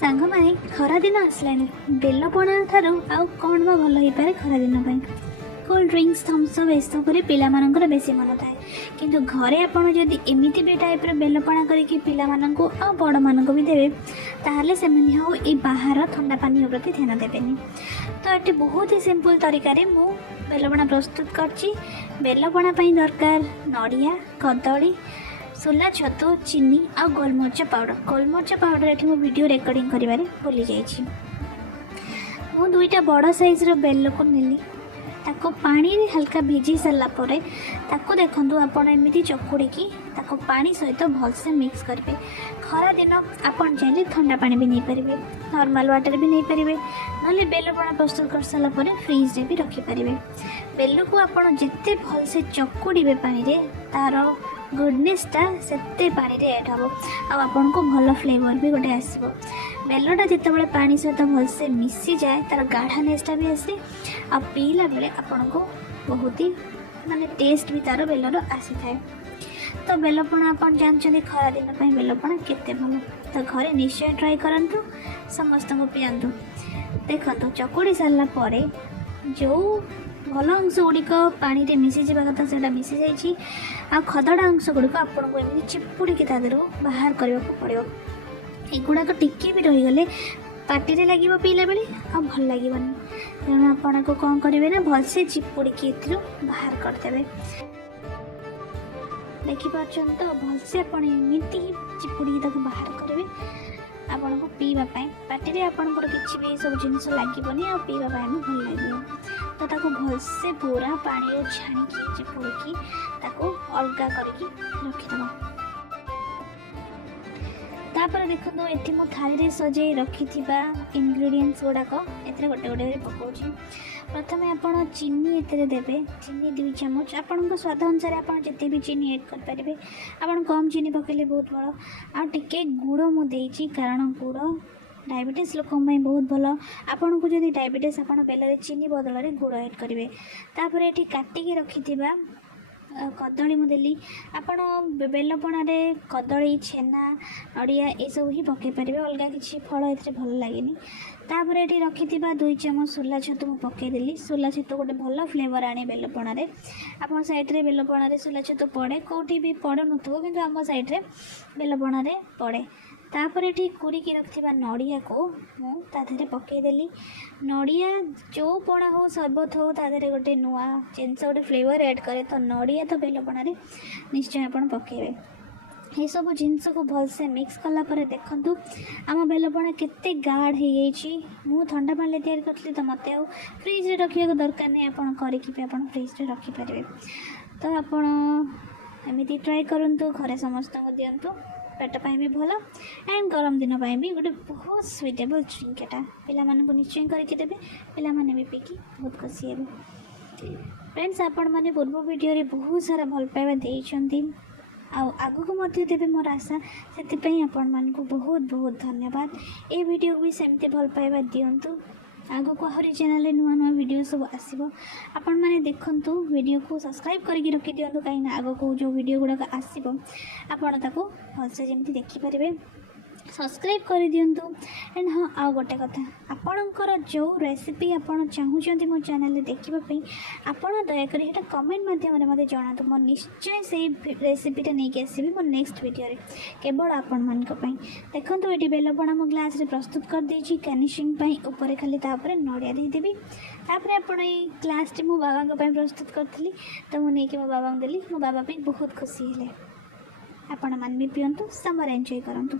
सांग माने खरा दिन आसलानी बेलपणा ठारू आउ कौन बा भल हो पारे खरा दिन कोल्ड ड्रिंक्स थम्सअप एसबू पिलामानंकर बेसी मन थाए किंतु घरे आपड़ जदि एमती भी टाइप बेलपणा करके पिलामानंकु आ बड़ मानक भी देवे ताहले से हाउ ए बाहर ठंडा पानी प्रति ध्यान देवेनि। तो ये बहुत ही सिंपल तरीका रे मु बेलपणा प्रस्तुत करछि। बेलपणा पई दरकार नड़िया कदली सोला छतु चीनी आ गोलमरिच पाउडर ये मो वीडियो रेकर्डिंग करिबारे भूली जाइछि। मु दुईटा बड़ साइज बेल को नेली ताको पानी रे हल्का भिजी सारा पर ताको देखंतु आपण एमिति चकुड़ी ताको पानी सहित भलसे मिक्स करेंगे। खरा दिन आपण चाहिए ठंडा पानी भी नहीं पारे नॉर्मल वाटर भी नहीं पारे ना बेलपणा प्रस्तुत कर सारा पर फ्रिज रे भी रखिपारे। बेल को आपण जिते भलसे चकुड़े पानी रे तार गुडनेसटा सेते पानी रे ऐड हम आपन को भल फ्लेवर भी गोटे आसो। बेलटा जिते पानी सहित भलसे मिसी जाए तार गाढ़ानेसटा भी आसे आ पीला बेले आपन को बहुत ही माने टेस्ट भी तार बेलर आसी थाए। तो बेलपणा आपन जानछन्ती खरा दिन पे बेलपणा केते भल। तो घरे निश्चय ट्राई करंतु समस्त को पियांतु। देखंतु चकुड़ी सारला परे जो भल अंश गुड़िक पानी रे मिसी जावा कथा से मिसी जाइए आ खदड़ा अंश गुड़िक आपको एमती चिपुड़ी तादर बाहर करने को पड़ो। एगुड़ाक टिके भी रहीगले पार्टी रे लगे पीला बेले आ भल लगे तेणु आपन को कौन करेंगे ना भलसे चिपुड़ी बाहर करदे। देखिपार्छन तो भलसे आपन एमती चिपुड़ी बाहर करेंगे आपन को पीवा पार्टी रे आपनकर किछि भी सब जिनिस लागबनी आ पीवा भी भल लगे। तो ताको भलसे पूरा पानी छाणी चिपुड़ी ताको अलगा करके रखिदेव। तापर देखो ये मो थाली सजाई रखी इंग्रेडिएंट्स गुड़ाक ए गोटे गोटे पकाऊँ। प्रथम आपड़ चीनी एते देवे चीनी 2 चामच आपण स्वाद अनुसार आप जिते भी चीनी एड करेंगे आप कम चीनी पकेले बहुत भल। आ टिके गुड़ मुझे कारण गुड़ डायबिटीज लोक बहुत भल। आपन को जदि डायबिटीज आप बेल चीनी बदल में गुड़ एड करेंगे। तापर ये काटिकी रखि कदली मुदेली आपण बेलपणा रे कदली छेना नड़िया ये सब ही पकई पारे अलग किसी फल ए भल लगे। तापर ये रखि 2 चामच सोला छतु मुझे पकईदेली। सोला छतु गोटे भल फ्लेवर आने बेलपणा रे आप साइड्रे बेलपणा रे सोला छतु पड़े कौटी भी पड़ नुथो कि आम साइड्रे बेलपणा रे पड़े। तापर ये कुरिकी रखा नड़िया को मुझे पकईदेली। नड़िया जो पणा हो सरबत हो तादे गोटे नुआ जिनस गोटे फ्लेवर ऐड करे तो नड़िया तो बेलपणा रे निश्चय आप पकईबे। ये सब जिनस को भलसे मिक्स कलापर देखु आम बेलपणा केते गाढ़ हो जाइए। मु ठंडा पानी तैयार करी तो मत फ्रिज रे रखा दरकार नहीं आप फ्रिज रे रखिपारे। तो आपड़ एमती ट्राए करूँ घरे समस्त दिंतु पेट पाई भी भल एंड गरम दिन पाई भी गोटे बहुत सुइटेबल ड्रिंक एटा पिला मानन को निश्चय करके देबे पिला माने भी पीकी बहुत खुशी हेबे। फ्रेंड्स आपण माने पूर्व वीडियो रे बहुत सारा भल पाइबा देइछंती आगु को मध्य देवे मोर आशा से आपण मान को बहुत बहुत धन्यवाद। ए वीडियो भी सेमती भल पाइबा दियंतु आगु को हरी चैनल नुआ नुआ वीडियो सब आसीबो आपण माने देखंतु वीडियो को सब्सक्राइब करके रखि दियंतु कहीं आगु को जो वीडियो गुड़ाक आसीबो आपण ताको भलसे जेमती देखि परिबे सब्सक्राइब कर दिंतु। एंड हाँ आ गोटे कथा आपणकर जो रेसिपी आपड़ चाहूँगी मो चैनल देखापी आपड़ दयाकोरी ये कमेंट मध्यम मत जनातु मो निश्चय से रेसिपीटा नहीं आसबि मो नेक्स्ट वीडियो केवल आपण मान देखो ये बेलपणा मो ग्लास रे प्रस्तुत कर देछि गार्निशिंग ऊपर खाली तापर नड़िया देदेवी। तापर आपण ग्लास टी मो बाबा प्रस्तुत करी तो मुझे मो बाबा देली मो बाबा बहुत खुशी हेले। आपण मान भी पियंतु समर एंजॉय करंतु।